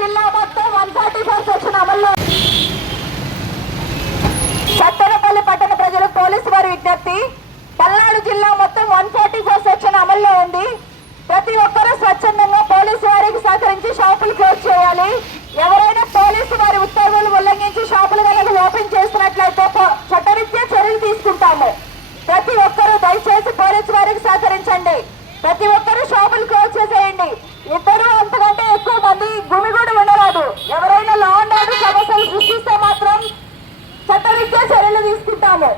జిల్లా మొత్తం 144 సెక్షన్ అమల్లో. సత్తెనపల్లి పట్టణ ప్రజలు పోలీసు వారి విజ్ఞప్తి, పల్నాడు జిల్లా మొత్తం 144 సెక్షన్ అమల్లో ఉంది. ప్రతి ఒక్కరూ స్వచ్ఛందంగా పోలీసు వారికి సహకరించి షాపులు క్లోజ్ చేయాలి. ఎవరైనా పోలీసు వారి ఉత్తర్వులు ఉల్లంఘించి షాపులు కనుక ఓపెన్ చేసినట్లయితే చట్టరీత్యా చర్యలు తీసుకుంటాము. ప్రతి ఒక్కరూ దయచేసి పోలీసు వారికి సహకరించండి. ప్రతి ఒక్కరూ షాపులు క్లోజ్ చేసేయండి. ఇద్దరు అంతకంటే ఎక్కువ మంది గుమిగూడి ఉండరాదు. ఎవరైనా లా అండ్ ఆర్డర్ సమస్యలు సృష్టిస్తే మాత్రం చట్టరీత్యా చర్యలు తీసుకుంటాము.